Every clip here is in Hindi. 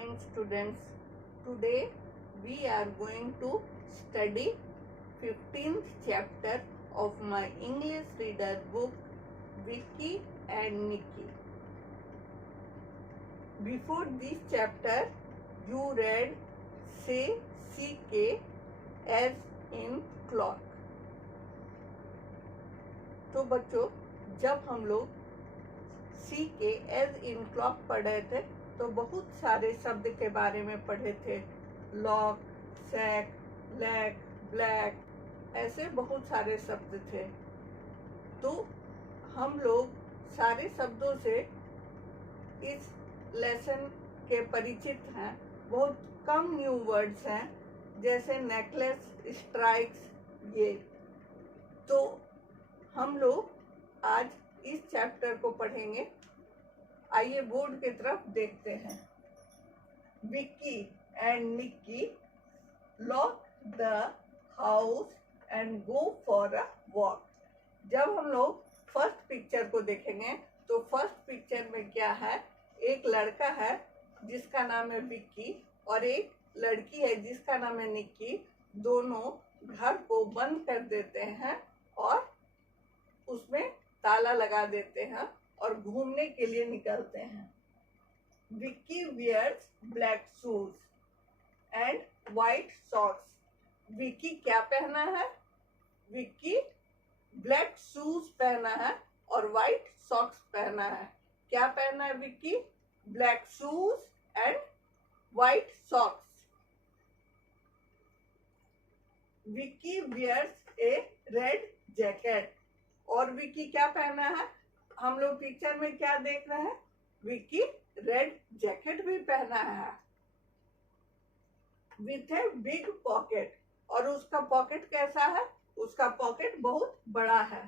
morning, students. Today we are going to study 15th chapter of my English reader book, Vicky and Nikki. Before this chapter, you read say CK as in clock. तो बच्चों, जब हम लोग सी के एज इन क्लॉक पढ़ रहे थे तो बहुत सारे शब्द के बारे में पढ़े थे। लॉक, सैक, लैक, ब्लैक, ऐसे बहुत सारे शब्द थे। तो हम लोग सारे शब्दों से इस लेसन के परिचित हैं। बहुत कम न्यू वर्ड्स हैं, जैसे नेकलेस, स्ट्राइक्स, ये। तो हम लोग आज इस चैप्टर को पढ़ेंगे। आइए बोर्ड की तरफ देखते हैं। Vicky and Nikki lock the house and go for a walk. जब हम लोग फर्स्ट पिक्चर को देखेंगे तो फर्स्ट पिक्चर में क्या है, एक लड़का है जिसका नाम है विक्की और एक लड़की है जिसका नाम है निक्की। दोनों घर को बंद कर देते हैं और उसमें ताला लगा देते हैं और घूमने के लिए निकलते हैं। Vicky wears black shoes and white socks. Vicky क्या पहना है? विक्की ब्लैक शूज पहना है और वाइट सॉक्स पहना है। क्या पहना है Vicky? Black shoes and white socks. Vicky wears a red jacket. और विक्की क्या पहना है? हम लोग पिक्चर में क्या देख रहे हैं? विक्की रेड जैकेट भी पहना है विथ ए बिग पॉकेट। और उसका पॉकेट कैसा है? उसका पॉकेट बहुत बड़ा है।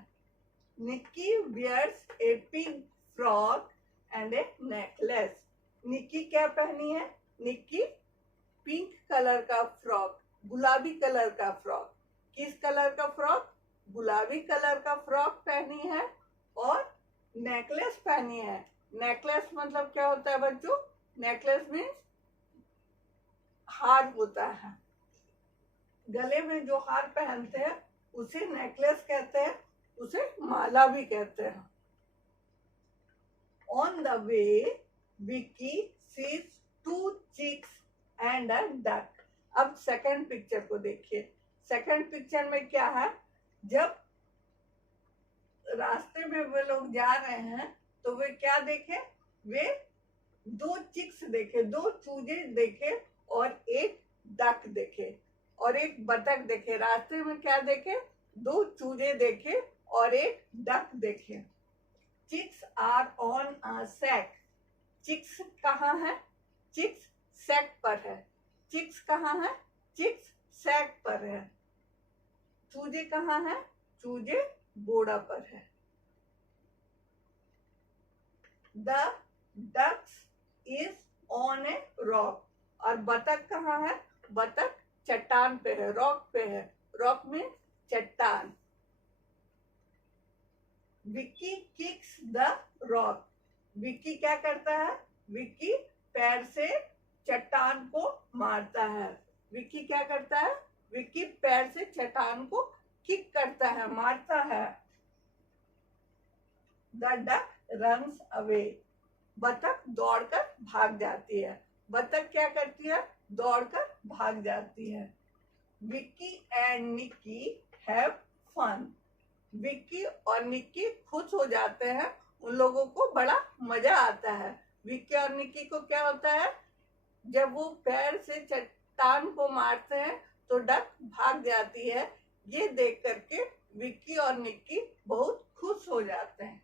Nikki wears a pink frock and a necklace. Nikki क्या पहनी है? निक्की पिंक कलर का फ्रॉक, गुलाबी कलर का फ्रॉक। किस कलर का फ्रॉक? गुलाबी कलर का फ्रॉक पहनी है और नेकलेस पहनी है। नेकलेस मतलब क्या होता है बच्चों? नेकलेस मीन्स हार होता है। गले में जो हार पहनते हैं उसे नेकलेस कहते हैं, उसे माला भी कहते हैं। On the way Vicky sees two chicks and a duck. अब सेकंड पिक्चर को देखिए। सेकंड पिक्चर में क्या है, जब रास्ते में वे लोग जा रहे हैं तो वे क्या देखे? वे दो चिक्स देखे, दो चूजे देखे और एक डक देखे और एक बतख देखे। रास्ते में क्या देखे? दो चूजे देखे और एक डक देखे। Chicks are on a sack. Chicks कहाँ है? चिक्स सैक पर है। चिक्स कहाँ है? चिक्स सैक पर है। चूजे कहाँ है? चूजे बोड़ा पर है। The ducks is on a rock. और बतख कहाँ है? बतख चट्टान पे है, रॉक पे है। रॉक में चट्टान। Vicky kicks the rock. Vicky क्या करता है? विक्की पैर से चट्टान को मारता है। विक्की क्या करता है? विक्की पैर से चट्टान को किक करता है, मारता है। The duck runs away. बतख दौड़कर भाग जाती है। बतख क्या करती है? दौड़कर भाग जाती है। Vicky and Nikki have fun. Vicky और निक्की खुश हो जाते हैं, उन लोगों को बड़ा मजा आता है। विक्की और निक्की को क्या होता है? जब वो पैर से चट्टान को मारते हैं तो डक भाग जाती है। ये देख करके विक्की और निक्की बहुत खुश हो जाते हैं।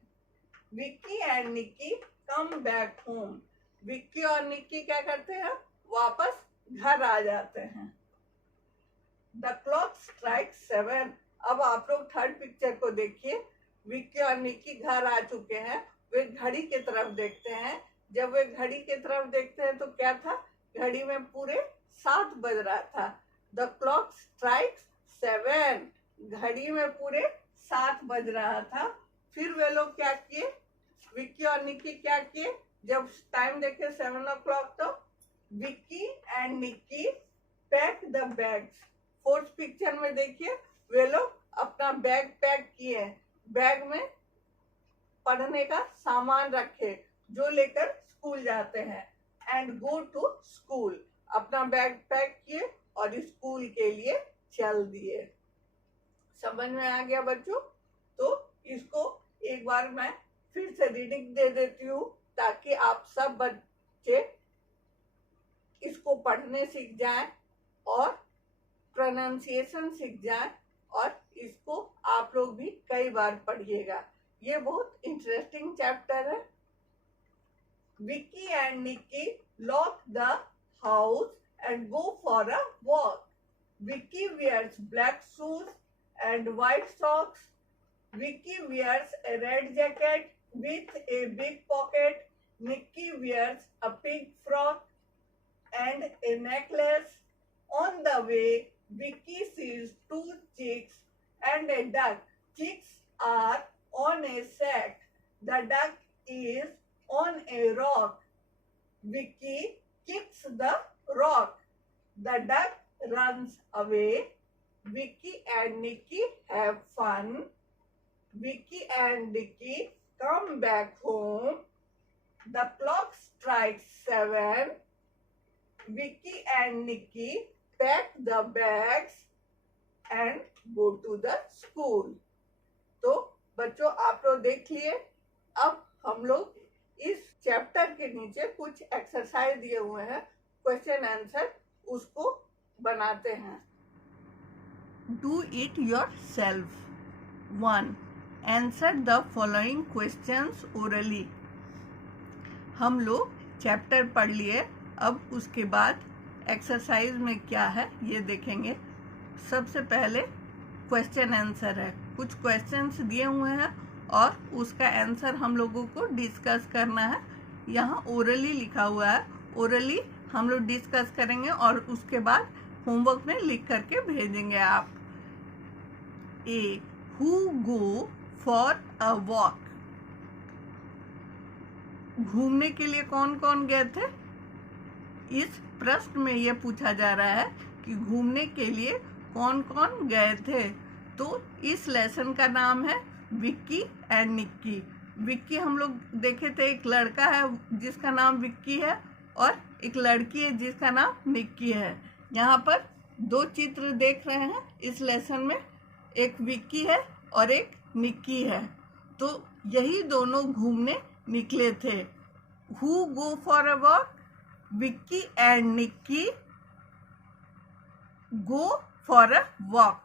Vicky and Nikki come back home. Vicky और निक्की क्या करते हैं? वापस घर आ जाते हैं। The clock strike 7। अब आप लोग थर्ड पिक्चर को देखिए। विक्की और निक्की घर आ चुके हैं। वे घड़ी की तरफ देखते हैं। जब वे घड़ी की तरफ देखते हैं तो क्या था? घड़ी में पूरे 7 बज रहा था। The clock strikes 7। घड़ी में पूरे 7 बज रहा था। फिर वे लोग क्या किए? विक्की और निक्की क्या किए? जब टाइम देखे 7 o'clock तो and Nikki pack the bags. Fourth picture में देखिए वे लोग अपना बैग पैक किए, बैग में पढ़ने का सामान रखे जो लेकर स्कूल जाते हैं। एंड गो टू स्कूल, अपना बैग पैक किए और स्कूल के लिए चल दिए। समझ में आ गया बच्चों? तो इसको एक बार मैं फिर से रीडिंग दे देती हूँ ताकि आप सब बच्चे इसको पढ़ने सीख जाएं और प्रोनाउंसिएशन सीख जाएं और इसको आप लोग भी कई बार पढ़िएगा। ये बहुत इंटरेस्टिंग चैप्टर है। Vicky and Nikki lock the house and go for a walk. Vicky wears black shoes and white socks. Vicky wears a red jacket with a big pocket. Nicky wears a pink frock and a necklace. On the way, Vicky sees two chicks and a duck. Chicks are on a sack. The duck is on a rock. Vicky kicks the rock. The duck runs away. Vicky and Nicky have fun. Vicky and Nicky come back home. The clock strikes 7. Vicky and Nicky pack the bags and go to the school. तो बच्चों आप लोग देख लिए। अब हम लोग इस चैप्टर के नीचे कुछ एक्सरसाइज दिए हुए हैं, क्वेश्चन आंसर, उसको बनाते हैं। Do it yourself. 1. Answer the following questions orally. हम लोग चैप्टर पढ़ लिए, अब उसके बाद एक्सरसाइज में क्या है ये देखेंगे। सबसे पहले क्वेश्चन आंसर है, कुछ क्वेश्चंस दिए हुए हैं और उसका आंसर हम लोगों को डिस्कस करना है। यहाँ ओरली लिखा हुआ है, ओरली हम लोग डिस्कस करेंगे और उसके बाद होमवर्क में लिख करके भेजेंगे आप। ए, who go for a walk. घूमने के लिए कौन कौन गए थे? इस प्रश्न में ये पूछा जा रहा है कि घूमने के लिए कौन कौन गए थे। तो इस लेसन का नाम है विक्की एंड निक्की। विक्की हम लोग देखे थे, एक लड़का है जिसका नाम विक्की है और एक लड़की है जिसका नाम निक्की है। यहाँ पर दो चित्र देख रहे हैं इस लेसन में, एक विक्की है और एक निक्की है। तो यही दोनों घूमने निकले थे। Who go for a walk? Vicky and Nikki go for a walk.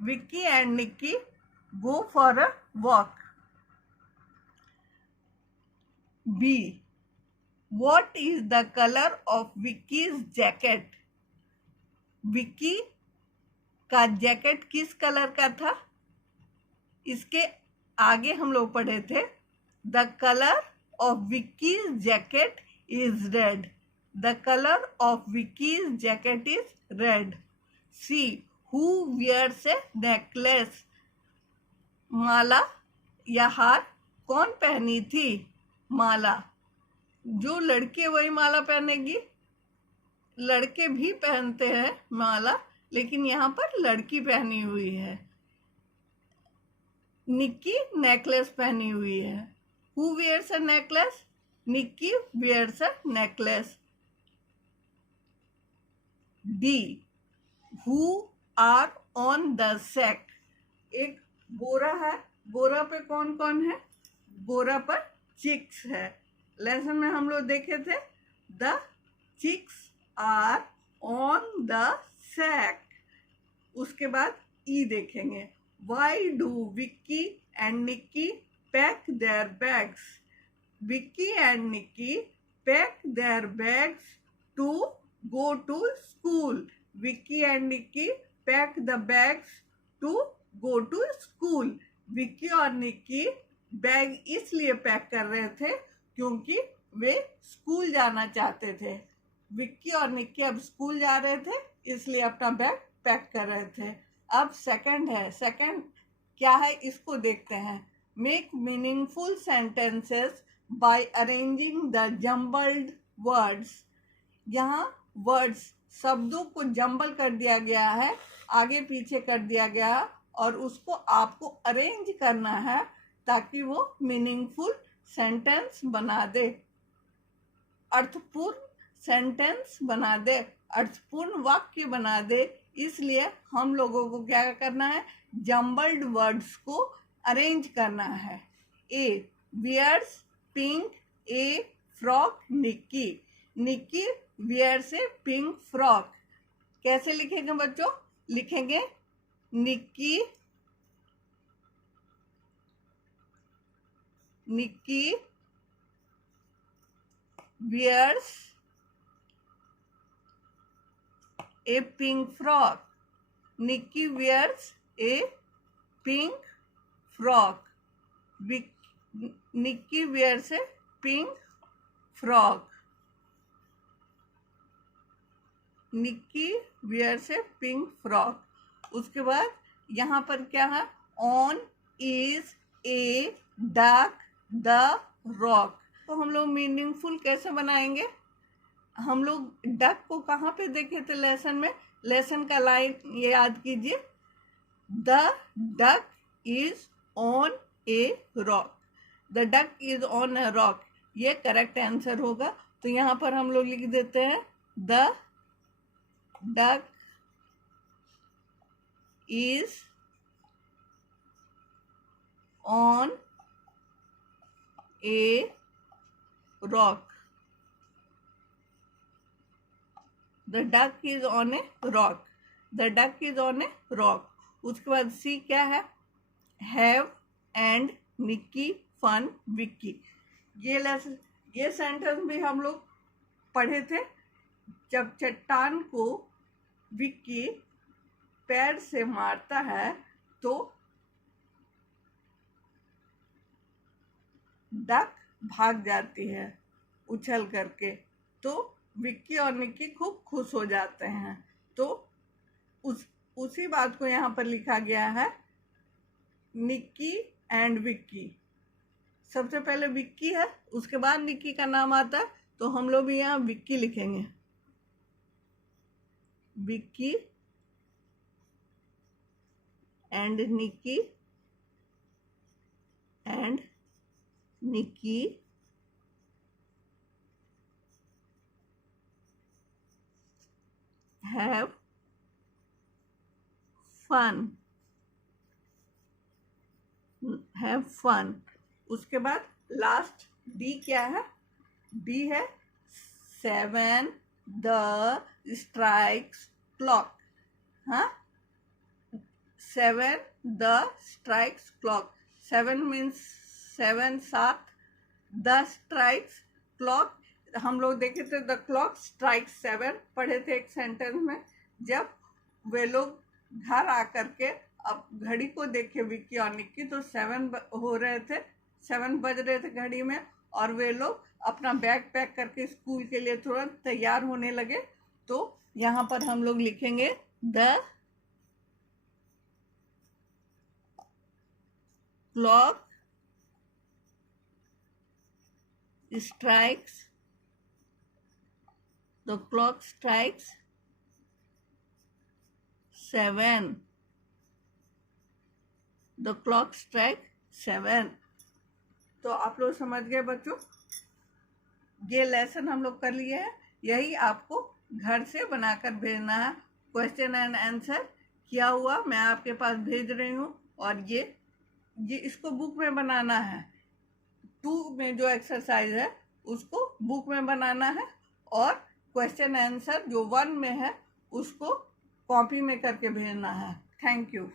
Vicky and Nikki go for a walk. B, What is the color of Vicky's jacket? Vicky का जैकेट किस कलर का था? इसके आगे हम लोग पढ़े थे, The color of Vicky's jacket is red. The color of Vicky's jacket is red. C, Who wears a necklace? माला या हार कौन पहनी थी? माला। जो लड़के वही माला पहनेगी। लड़के भी पहनते हैं माला, लेकिन यहाँ पर लड़की पहनी हुई है। निक्की नेकलेस पहनी हुई है। Who wears a necklace? Nikki wears a necklace. D, who are on the sack. एक बोरा है, बोरा पे कौन कौन है? बोरा पर चिक्स है। लेसन में हम लोग देखे थे, the chicks are on the sack. उसके बाद ई देखेंगे, why do Vicky and Nikki pack their bags? Vicky and Nikki pack their bags to go to school. Vicky and Nikki pack the bags to go to school. Vicky और निक्की बैग इसलिए पैक कर रहे थे क्योंकि वे स्कूल जाना चाहते थे। विक्की और निक्की अब स्कूल जा रहे थे इसलिए अपना बैग पैक कर रहे थे। अब सेकंड है, सेकंड क्या है इसको देखते हैं। Make meaningful sentences bye arranging the jumbled words. यहाँ वर्ड्स शब्दों को जंबल कर दिया गया है, आगे पीछे कर दिया गया है, और उसको आपको अरेंज करना है ताकि वो मीनिंगफुल सेंटेंस बना दे, अर्थपूर्ण सेंटेंस बना दे, अर्थपूर्ण वाक्य बना दे। इसलिए हम लोगों को क्या करना है, जम्बल्ड वर्ड्स को अरेंज करना है। ए wears pink A frock Nikki, Nikki wears a pink frock. कैसे लिखेंगे बच्चों? लिखेंगे Nikki wears a pink frock. Nikki wears a pink frock. Nikki wears a pink frock. Nikki wears a pink frock. उसके बाद यहाँ पर क्या है, on is a duck the rock। तो हम लोग मीनिंगफुल कैसे बनाएंगे? हम लोग डक को कहाँ पे देखे थे लेसन में? लेसन का लाइन ये याद कीजिए, the duck is on a rock, the duck is on a rock. ये करेक्ट आंसर होगा। तो यहाँ पर हम लोग लिख देते हैं the duck is on a rock, the duck is on a rock, the duck is on a rock. उसके बाद सी क्या है, have and Nikki fun Vicky. ये सेंटेंस भी हम लोग पढ़े थे। जब चट्टान को विक्की पैर से मारता है तो डक भाग जाती है उछल करके, तो विक्की और निक्की खूब खुश हो जाते हैं। तो उसी बात को यहाँ पर लिखा गया है, निक्की एंड विक्की। सबसे पहले विक्की है, उसके बाद निक्की का नाम आता है, तो हम लोग भी यहाँ विक्की लिखेंगे, Vicky and Nikki and Nikki have fun। उसके बाद लास्ट डी क्या है, डी है 7 the strikes clock। हाँ, 7 the strikes clock, 7 means 7 7, the strikes clock हम लोग देखे थे, द क्लॉक स्ट्राइक 7 पढ़े थे एक सेंटेंस में। जब वे लोग घर आकर के अब घड़ी को देखे विक्की और निक्की, तो 7 हो रहे थे, 7 बज रहे थे घड़ी में, और वे लोग अपना बैग पैक करके स्कूल के लिए तुरंत तैयार होने लगे। तो यहाँ पर हम लोग लिखेंगे the clock strikes, the clock strikes 7, the clock strikes 7। तो आप लोग समझ गए बच्चों, ये लेसन हम लोग कर लिए हैं। यही आपको घर से बनाकर भेजना है। क्वेश्चन एंड आंसर किया हुआ मैं आपके पास भेज रही हूँ, और ये इसको बुक में बनाना है। 2 में जो एक्सरसाइज है उसको बुक में बनाना है, और क्वेश्चन आंसर जो 1 में है उसको कॉपी में करके भेजना है। Thank you.